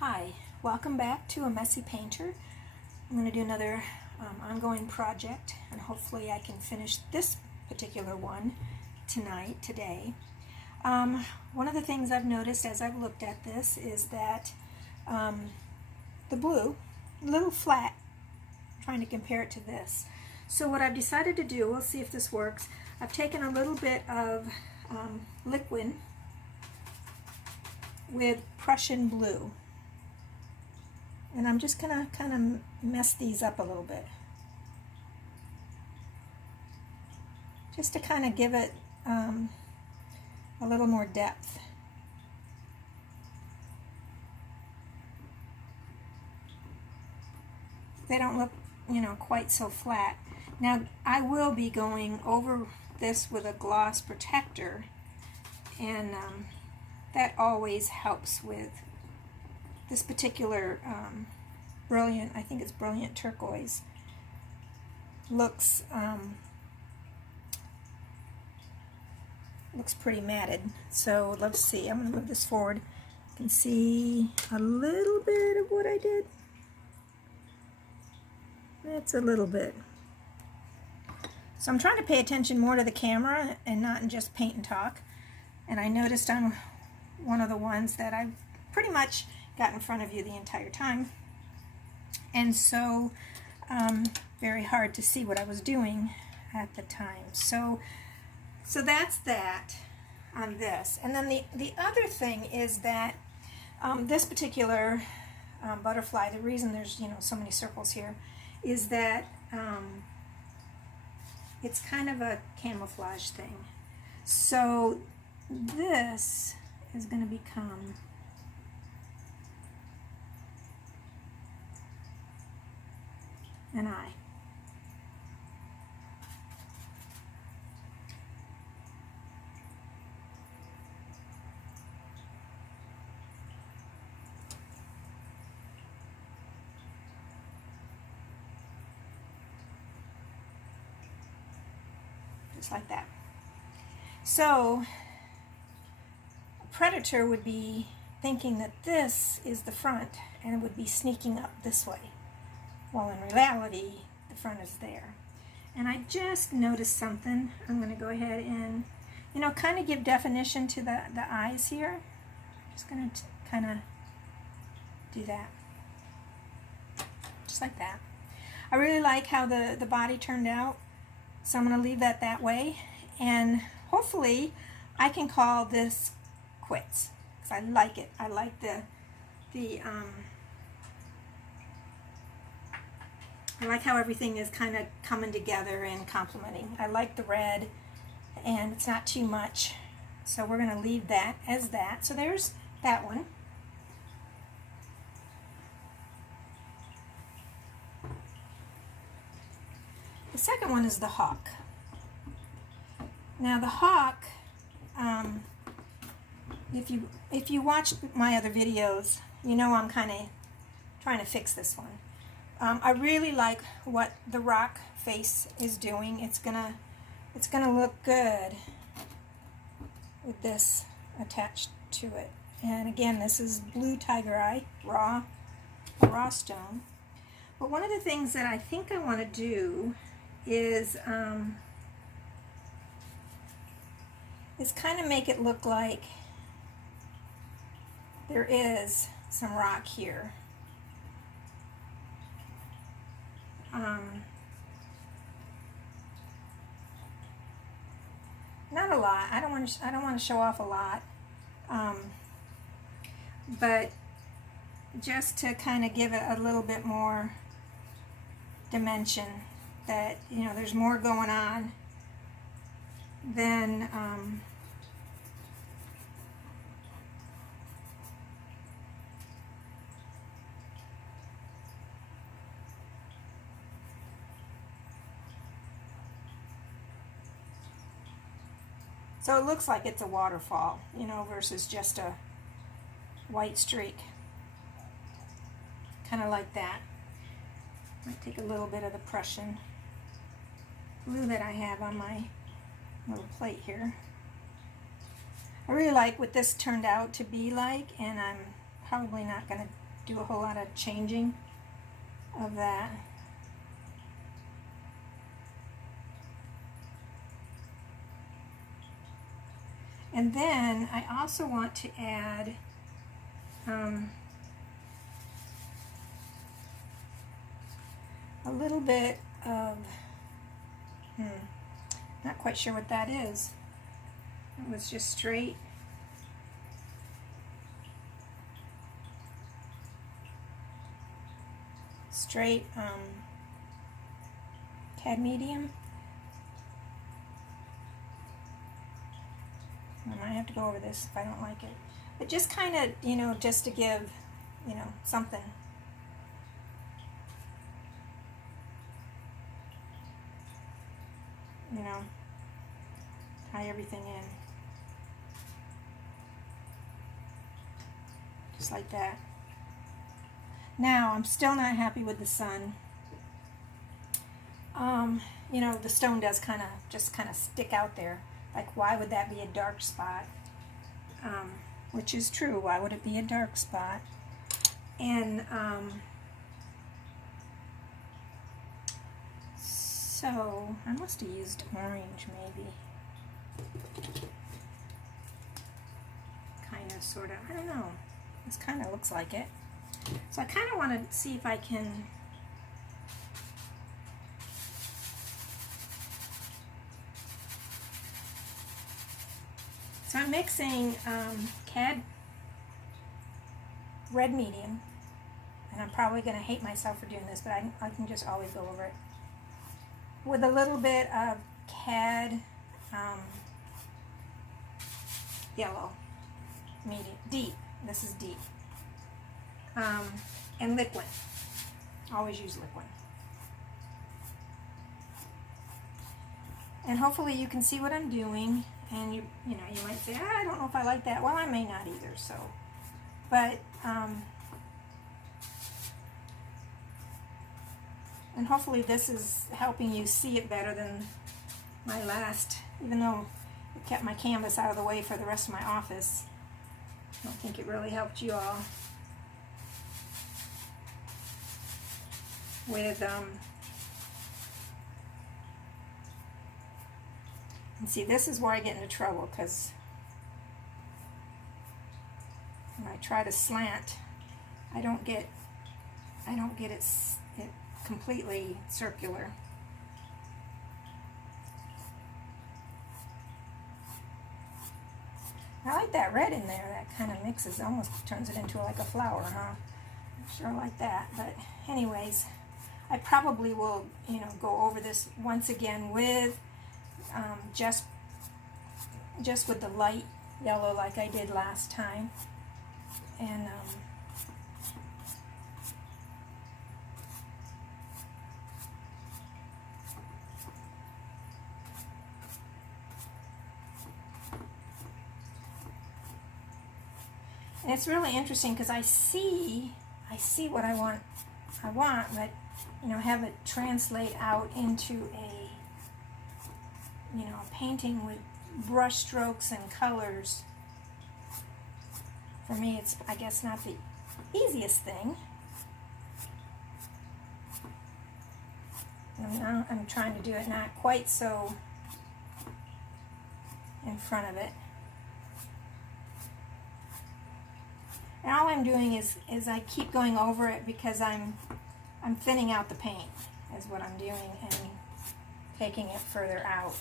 Hi, welcome back to A Messy Painter. I'm going to do another ongoing project, and hopefully I can finish this particular one today. One of the things I've noticed as I've looked at this is that the blue, a little flat, I'm trying to compare it to this. So what I've decided to do, we'll see if this works, I've taken a little bit of liquid with Prussian blue. And I'm just going to kind of mess these up a little bit, just to kind of give it a little more depth. They don't look, quite so flat. Now, I will be going over this with a gloss protector, and that always helps with this particular brilliant, I think it's brilliant turquoise, looks pretty matted. So let's see, I'm going to move this forward. You can see a little bit of what I did. That's a little bit. So I'm trying to pay attention more to the camera and not just paint and talk. And I noticed on one of the ones that I've pretty much got in front of you the entire time, and so very hard to see what I was doing at the time. So that's that on this. And then the other thing is that this particular butterfly, the reason there's so many circles here is that it's kind of a camouflage thing. So this is going to become an eye. Just like that. So a predator would be thinking that this is the front and it would be sneaking up this way. Well, in reality, the front is there. And I just noticed something. I'm going to go ahead and, kind of give definition to the eyes here. I'm just going to kind of do that. Just like that. I really like how the body turned out, so I'm going to leave that way. And hopefully I can call this quits, because I like it. I like I like how everything is kind of coming together and complementing. I like the red, and it's not too much. So we're going to leave that as that. So there's that one. The second one is the hawk. Now the hawk, if you watched my other videos, I'm kind of trying to fix this one. I really like what the rock face is doing. It's gonna look good with this attached to it. And again, this is blue tiger eye, raw stone. But one of the things that I think I want to do is kind of make it look like there is some rock here. Not a lot. I don't want to show off a lot, but just to kind of give it a little bit more dimension. That there's more going on than so it looks like it's a waterfall, versus just a white streak. Kind of like that. Might take a little bit of the Prussian blue that I have on my little plate here. I really like what this turned out to be like, and I'm probably not going to do a whole lot of changing of that. And then I also want to add a little bit of, not quite sure what that is. It was just straight. Cad medium. I might have to go over this if I don't like it. But just kind of, you know, just to give, you know, something. You know, tie everything in. Just like that. Now, I'm still not happy with the sun. You know, the stone does just kind of stick out there. Like, why would that be a dark spot? Which is true. Why would it be a dark spot? And so I must have used orange, maybe. Kind of, sort of. I don't know. This kind of looks like it. So I kind of want to see if I can so I'm mixing Cad red medium, and I'm probably going to hate myself for doing this, but I can just always go over it, with a little bit of Cad yellow medium, deep. This is deep. And liquid. Always use liquid. And hopefully you can see what I'm doing, and you know, you might say, I don't know if I like that. Well, I may not either, so. But, and hopefully this is helping you see it better than my last, even though it kept my canvas out of the way for the rest of my office. I don't think it really helped you all. With and see, this is where I get into trouble, because when I try to slant, I don't get it completely circular. I like that red in there. That kind of mixes, almost turns it into like a flower, huh? I sure like that. But anyways, I probably will, you know, go over this once again with just with the light yellow like I did last time. And it's really interesting because I see what I want, but you know, have it translate out into a, you know, a painting with brush strokes and colors. For me, it's, I guess, not the easiest thing. I'm trying to do it not quite so in front of it. And all I'm doing is I keep going over it because I'm thinning out the paint is what I'm doing, and taking it further out.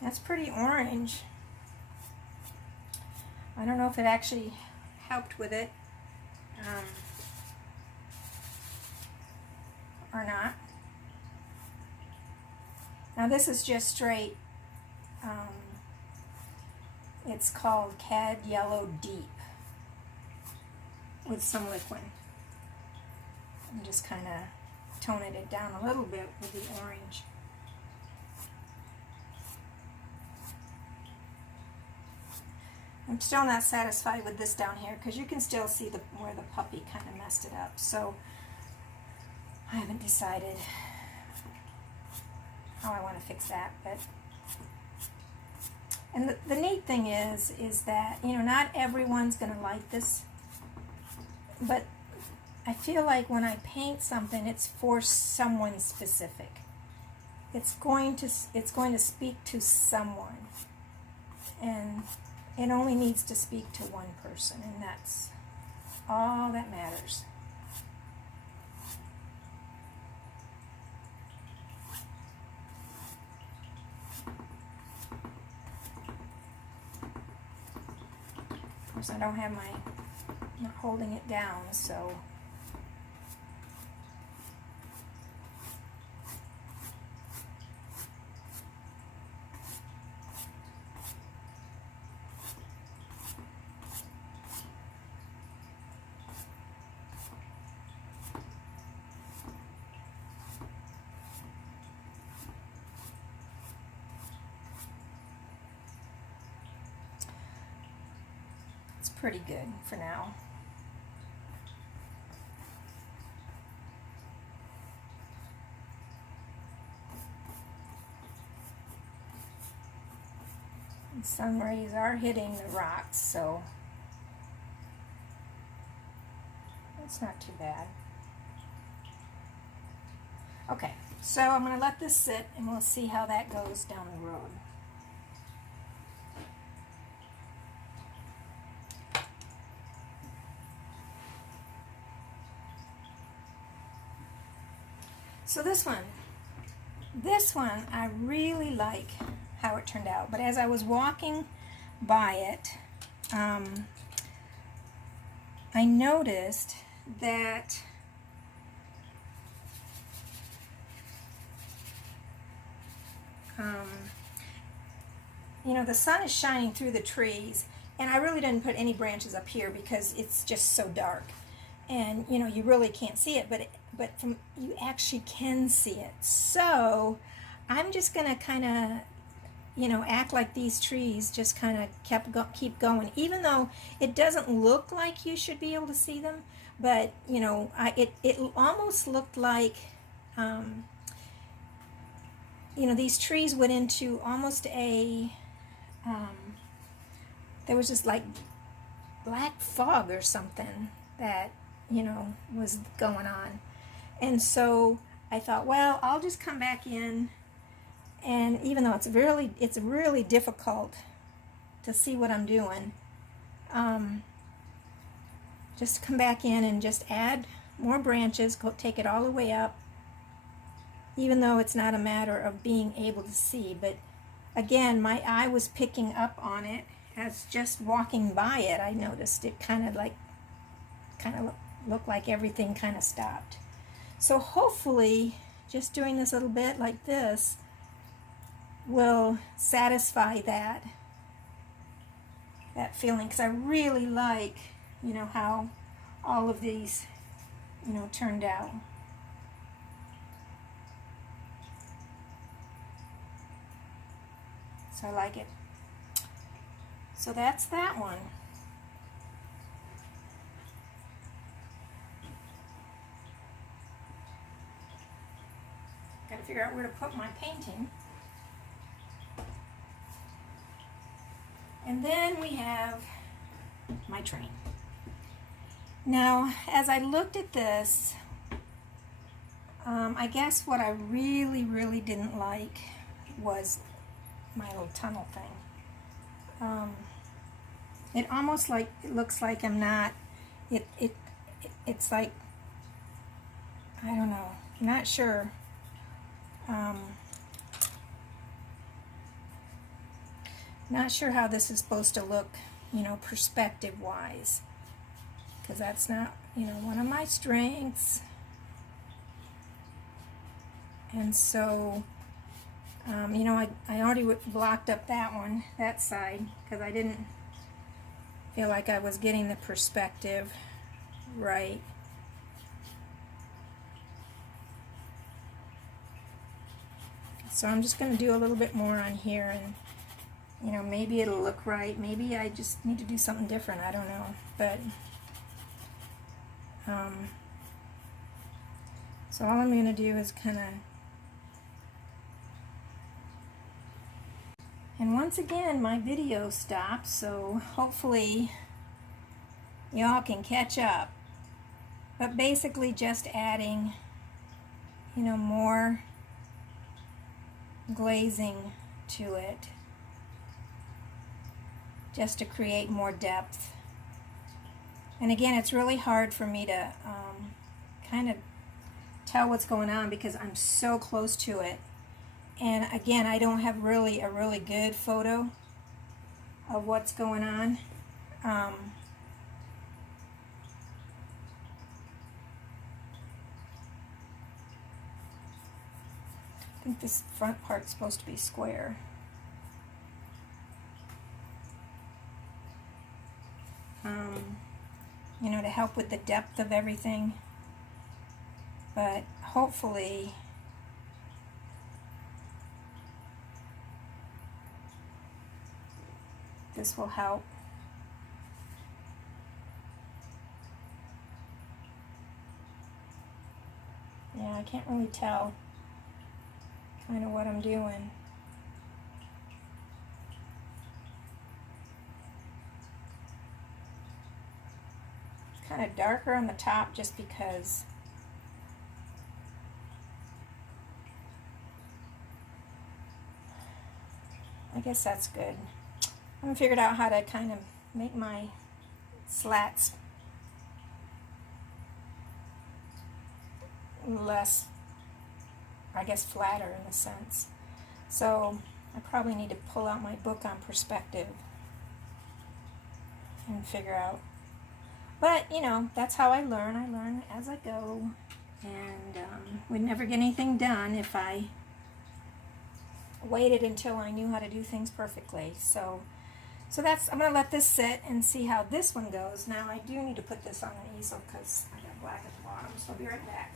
That's pretty orange. I don't know if it actually helped with it or not. Now this is just straight, it's called Cad Yellow Deep with some liquid. I'm just kind of toning it down a little bit with the orange. I'm still not satisfied with this down here because you can still see where the puppy kind of messed it up. So I haven't decided how I want to fix that. But and the neat thing is that, you know, not everyone's going to like this, but I feel like when I paint something, it's for someone specific. It's going to speak to someone, and it only needs to speak to one person, and that's all that matters. Of course, I don't have I'm not holding it down, so it's pretty good for now. And sun rays are hitting the rocks, so it's not too bad. Okay, so I'm going to let this sit and we'll see how that goes down the road. So this one I really like how it turned out, but as I was walking by it, I noticed that you know, the sun is shining through the trees, and I really didn't put any branches up here because it's just so dark, and you know, you really can't see it, but from you actually can see it. So I'm just gonna kind of, you know, act like these trees just kind of keep going, even though it doesn't look like you should be able to see them. But you know, it almost looked like you know, these trees went into almost a there was just like black fog or something that, you know, was going on. And so I thought, well, I'll just come back in, and even though it's really difficult to see what I'm doing, just come back in and just add more branches, take it all the way up, even though it's not a matter of being able to see. But again, my eye was picking up on it as just walking by it. I noticed it kind of looked like everything kind of stopped. So hopefully just doing this little bit like this will satisfy that feeling, because I really like, you know, how all of these, you know, turned out. So I like it. So that's that one. Got to figure out where to put my painting. And then we have my train. Now, as I looked at this, I guess what I really didn't like was my little tunnel thing. It almost like, it looks like I'm not, it's like, I don't know, I'm not sure. Not sure how this is supposed to look, you know, perspective wise, because that's not, you know, one of my strengths. And so you know, I already blocked up that side, because I didn't feel like I was getting the perspective right. So I'm just going to do a little bit more on here and you know, maybe it'll look right. Maybe I just need to do something different. I don't know. But so all I'm going to do is kind of, and once again my video stopped, so hopefully y'all can catch up. But basically just adding, you know, more glazing to it, just to create more depth. And again, it's really hard for me to kind of tell what's going on because I'm so close to it. And again, I don't have really a really good photo of what's going on. I think this front part's supposed to be square. You know, to help with the depth of everything. But hopefully this will help. Yeah, I can't really tell kind of what I'm doing. It's kind of darker on the top just because I guess that's good. I haven't figured out how to kind of make my slats less, I guess, flatter in a sense. So I probably need to pull out my book on perspective and figure out. But, you know, that's how I learn. I learn as I go. And would never get anything done if I waited until I knew how to do things perfectly. So that's, I'm going to let this sit and see how this one goes. Now I do need to put this on an easel because I got black at the bottom, so I'll be right back.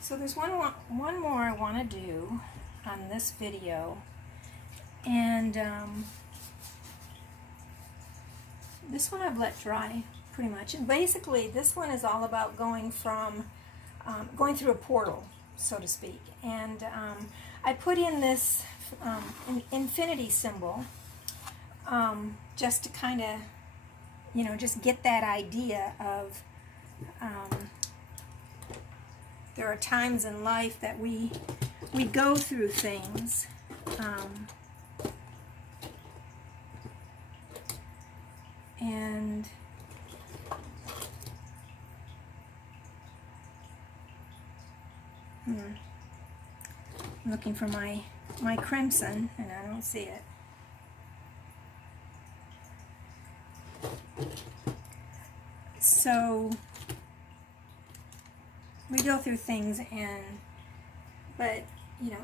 So there's one more I want to do on this video, and this one I've let dry pretty much. And basically this one is all about going from going through a portal, so to speak. And I put in this infinity symbol just to kind of, you know, just get that idea of there are times in life that we go through things and I'm looking for my crimson and I don't see it. So we go through things, but you know,